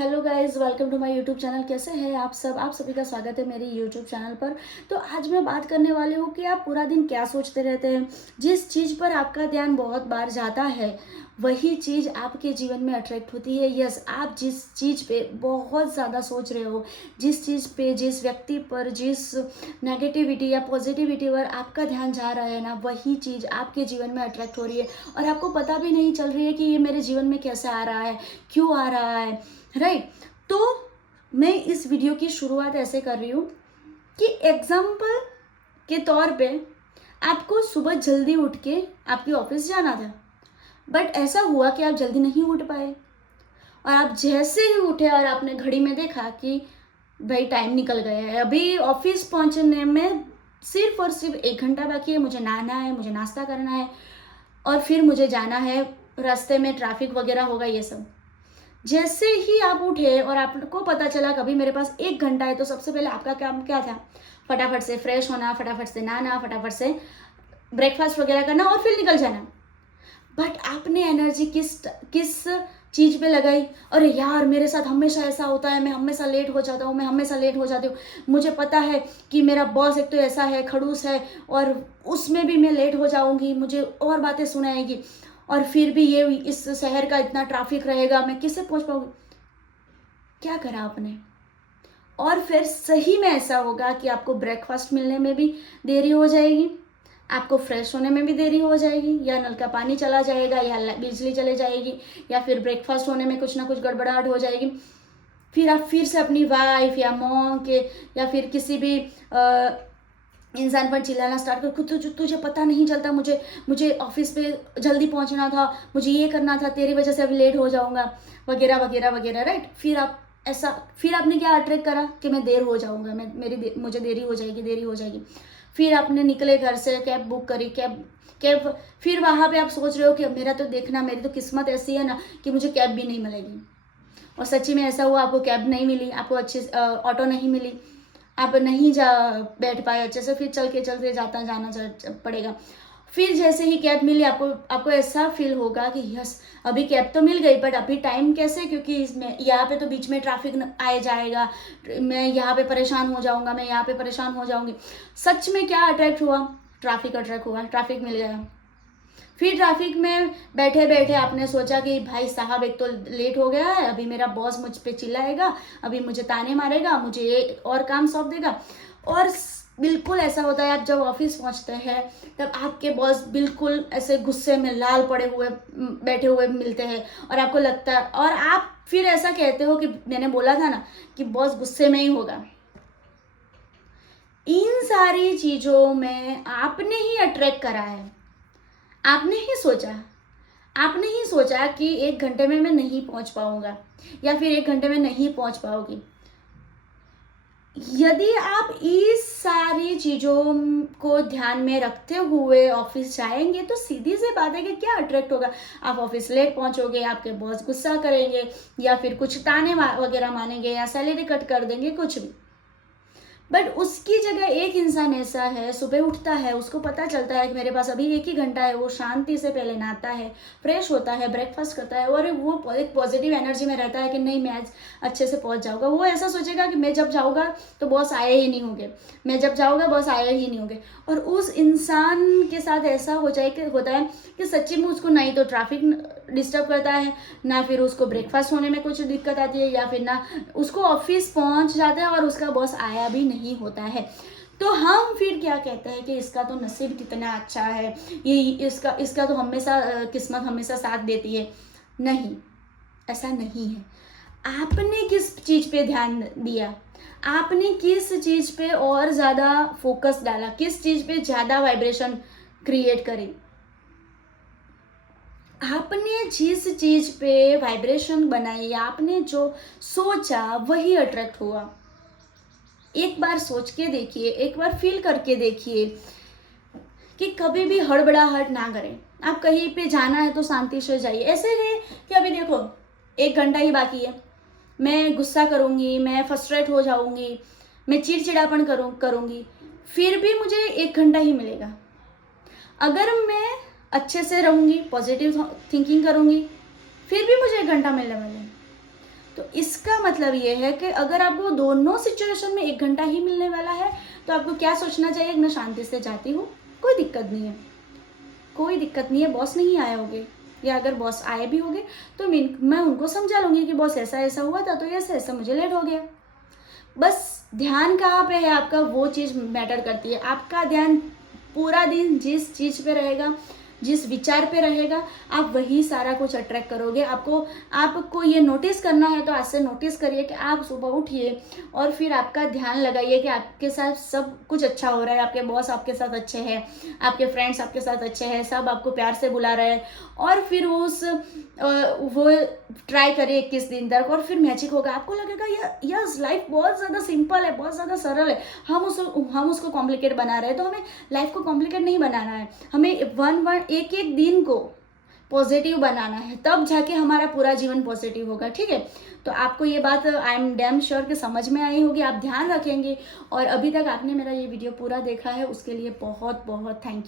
Hello guys, welcome to my YouTube channel. कैसे हैं आप सब? आप सभी का स्वागत है मेरे यूट्यूब चैनल पर। तो आज मैं बात करने वाली हूँ कि आप पूरा दिन क्या सोचते रहते हैं। जिस चीज़ पर आपका ध्यान बहुत बार जाता है वही चीज़ आपके जीवन में अट्रैक्ट होती है। यस, आप जिस चीज़ पे बहुत ज़्यादा सोच रहे हो, जिस चीज़ पे, जिस व्यक्ति पर, जिस नेगेटिविटी या पॉजिटिविटी पर आपका ध्यान जा रहा है ना, वही चीज़ आपके जीवन में अट्रैक्ट हो रही है और आपको पता भी नहीं चल रही है कि ये मेरे जीवन में कैसे आ रहा है, क्यों आ रहा है। राइट। तो मैं इस वीडियो की शुरुआत ऐसे कर रही हूँ कि एग्जाम्पल के तौर पे आपको सुबह जल्दी उठ के आपके ऑफिस जाना था, बट ऐसा हुआ कि आप जल्दी नहीं उठ पाए और आप जैसे ही उठे और आपने घड़ी में देखा कि भाई टाइम निकल गया है, अभी ऑफिस पहुंचने में सिर्फ और सिर्फ 1 घंटा बाकी है, मुझे नहाना है, मुझे नाश्ता करना है और फिर मुझे जाना है, रास्ते में ट्रैफिक वगैरह होगा ये सब। जैसे ही आप उठे और आपको पता चला कभी मेरे पास 1 घंटा है, तो सबसे पहले आपका काम क्या था? फटाफट से फ्रेश होना, फटाफट से नहाना, फटाफट से ब्रेकफास्ट वगैरह करना और फिर निकल जाना। बट आपने एनर्जी किस किस चीज़ पे लगाई? अरे यार, मेरे साथ हमेशा ऐसा होता है, मैं हमेशा लेट हो जाता हूँ, मैं हमेशा लेट हो जाती हूँ। मुझे पता है कि मेरा बॉस एक तो ऐसा है, खड़ूस है, और उसमें भी मैं लेट हो जाऊँगी, मुझे और बातें सुनाएगी, और फिर भी ये इस शहर का इतना ट्रैफिक रहेगा, मैं किससे पहुँच पाऊँगी। क्या करा आपने? और फिर सही में ऐसा होगा कि आपको ब्रेकफास्ट मिलने में भी देरी हो जाएगी, आपको फ्रेश होने में भी देरी हो जाएगी, या नल का पानी चला जाएगा, या बिजली चले जाएगी, या फिर ब्रेकफास्ट होने में कुछ ना कुछ गड़बड़ाहट हो जाएगी। फिर आप फिर से अपनी वाइफ या मॉम के या फिर किसी भी इंसान पर चिल्लाना स्टार्ट कर, तुझे पता नहीं चलता, मुझे मुझे ऑफिस पे जल्दी पहुंचना था, मुझे ये करना था, तेरी वजह से अभी लेट हो जाऊंगा, वगैरह वगैरह वगैरह। राइट। फिर आपने क्या अट्रैक्ट करा कि मैं देर हो जाऊंगा, मुझे देरी हो जाएगी, देरी हो जाएगी। फिर आपने निकले घर से, कैब बुक करी, कैब कैब फिर वहां पे आप सोच रहे हो कि मेरा तो देखना, मेरी तो किस्मत ऐसी है ना कि मुझे कैब भी नहीं मिलेगी। और सच्ची में ऐसा हुआ, आपको कैब नहीं मिली, आपको अच्छे ऑटो नहीं मिली, आप नहीं जा बैठ पाए अच्छे से, फिर चल के चलते जाता जाना पड़ेगा। फिर जैसे ही कैब मिली, आपको आपको ऐसा फील होगा कि यस, अभी कैब तो मिल गई, बट अभी टाइम कैसे, क्योंकि इसमें यहाँ पे तो बीच में ट्रैफिक आए जाएगा, मैं यहाँ पे परेशान हो जाऊंगा, मैं यहाँ पे परेशान हो जाऊंगी। सच में क्या अट्रैक्ट हुआ? ट्रैफिक अट्रैक्ट हुआ, ट्रैफिक मिल गया। फिर ट्रैफिक में बैठे बैठे आपने सोचा कि भाई साहब, एक तो लेट हो गया है, अभी मेरा बॉस मुझ पे चिल्लाएगा, अभी मुझे ताने मारेगा, मुझे ये और काम सौंप देगा। और बिल्कुल ऐसा होता है, आप जब ऑफिस पहुंचते हैं तब आपके बॉस बिल्कुल ऐसे गुस्से में लाल पड़े हुए बैठे हुए मिलते हैं, और आपको लगता है, और आप फिर ऐसा कहते हो कि मैंने बोला था ना कि बॉस गुस्से में ही होगा। इन सारी चीज़ों में आपने ही अट्रैक्ट करा है, आपने ही सोचा कि 1 घंटे में मैं नहीं पहुंच पाऊंगा, या फिर 1 घंटे में नहीं पहुंच पाओगी। यदि आप इस सारी चीजों को ध्यान में रखते हुए ऑफिस जाएंगे तो सीधी सी बात है कि क्या अट्रैक्ट होगा? आप ऑफिस लेट पहुंचोगे, आपके बॉस गुस्सा करेंगे, या फिर कुछ ताने वगैरह मानेंगे, या सैलरी कट कर देंगे, कुछ भी। बट उसकी जगह एक इंसान ऐसा है, सुबह उठता है, उसको पता चलता है कि मेरे पास अभी 1 ही घंटा है, वो शांति से पहले नहाता है, फ्रेश होता है, ब्रेकफास्ट करता है, और वो एक पॉजिटिव एनर्जी में रहता है कि नहीं, मैं आज अच्छे से पहुंच जाऊंगा। वो ऐसा सोचेगा कि मैं जब जाऊंगा तो बॉस आए ही नहीं होंगे, मैं जब जाऊंगा बॉस आए ही नहीं होंगे। और उस इंसान के साथ ऐसा होता है कि सच्ची में उसको नहीं तो ट्रैफिक डिस्टर्ब करता है, ना फिर उसको ब्रेकफास्ट होने में कुछ दिक्कत आती है, या फिर ना उसको ऑफिस पहुंच जाता है और उसका बॉस आया भी नहीं होता है। तो हम फिर क्या कहते हैं कि इसका तो नसीब कितना अच्छा है, ये इसका इसका तो हमेशा किस्मत हमेशा साथ देती है। नहीं, ऐसा नहीं है। आपने किस चीज़ पे ध्यान दिया, आपने किस चीज़ पे और ज़्यादा फोकस डाला, किस चीज़ पे ज़्यादा वाइब्रेशन क्रिएट करी? आपने जिस चीज़ पे वाइब्रेशन बनाई, आपने जो सोचा वही अट्रैक्ट हुआ। एक बार सोच के देखिए, एक बार फील करके देखिए कि कभी भी हड़बड़ाहट ना करें। आप कहीं पे जाना है तो शांति से जाइए। ऐसे नहीं कि अभी देखो 1 घंटा ही बाकी है, मैं गुस्सा करूँगी, मैं फ्रस्ट्रेट हो जाऊँगी, मैं चिड़चिड़ापन करूँगी, फिर भी मुझे 1 घंटा ही मिलेगा। अगर मैं अच्छे से रहूँगी, पॉजिटिव थिंकिंग करूँगी, फिर भी मुझे 1 घंटा मिलने वाला है। तो इसका मतलब ये है कि अगर आपको दोनों सिचुएशन में 1 घंटा ही मिलने वाला है तो आपको क्या सोचना चाहिए कि मैं शांति से जाती हूँ, कोई दिक्कत नहीं है, कोई दिक्कत नहीं है, बॉस नहीं आए होंगे, या अगर बॉस आए भी होंगे तो मैं उनको समझा लूँगी कि बॉस ऐसा-ऐसा हुआ था तो ऐसा-ऐसा मुझे लेट हो गया। बस ध्यान कहाँ पे है आपका, वो चीज़ मैटर करती है। आपका ध्यान पूरा दिन जिस चीज़ पे रहेगा, जिस विचार पे रहेगा, आप वही सारा कुछ अट्रैक्ट करोगे। आपको ये नोटिस करना है तो आज से नोटिस करिए कि आप सुबह उठिए और फिर आपका ध्यान लगाइए कि आपके साथ सब कुछ अच्छा हो रहा है, आपके बॉस आपके साथ अच्छे हैं, आपके फ्रेंड्स आपके साथ अच्छे हैं, सब आपको प्यार से बुला रहे हैं, और फिर वो ट्राई करिए 21 दिन तक और फिर मैजिक होगा। आपको लगेगा यस, लाइफ बहुत ज़्यादा सिंपल है, बहुत ज़्यादा सरल है। हम उसको कॉम्प्लिकेट बना रहे हैं, तो हमें लाइफ को कॉम्प्लिकेट नहीं बनाना है। हमें एक एक दिन को पॉजिटिव बनाना है, तब जाके हमारा पूरा जीवन पॉजिटिव होगा। ठीक है, तो आपको ये बात आई एम डैम श्योर कि समझ में आई होगी, आप ध्यान रखेंगे। और अभी तक आपने मेरा ये वीडियो पूरा देखा है उसके लिए बहुत बहुत थैंक यू।